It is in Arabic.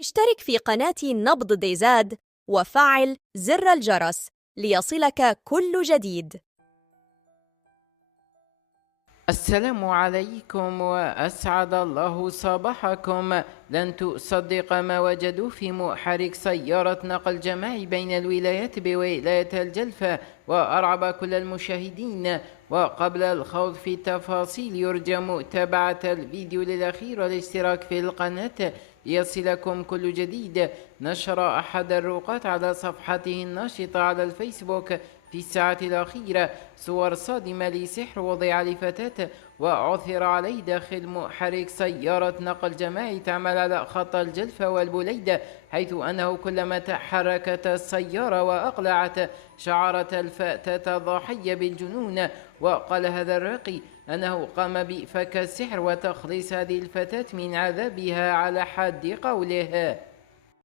اشترك في قناة نبض ديزاد وفعل زر الجرس ليصلك كل جديد. السلام عليكم وأسعد الله صباحكم. لن تصدق ما وجدوا في محرك سيارة نقل جماعي بين الولايات بولاية الجلفة، وأرعب كل المشاهدين. وقبل الخوض في التفاصيل يرجى متابعة الفيديو للأخير والاشتراك في القناة ليصلكم كل جديد. نشر أحد الرقاة على صفحته الناشطة على الفيسبوك في الساعة الأخيرة صور صادمة لسحر وضع لفتاة وعثر عليه داخل محرك سيارة نقل جماعي تعمل على خط الجلفة والبليدة، حيث أنه كلما تحركت السيارة وأقلعت شعرت الفتاة الضحية بالجنون. وقال هذا الراقي أنه قام بفك السحر وتخليص هذه الفتاة من عذابها على حد قوله.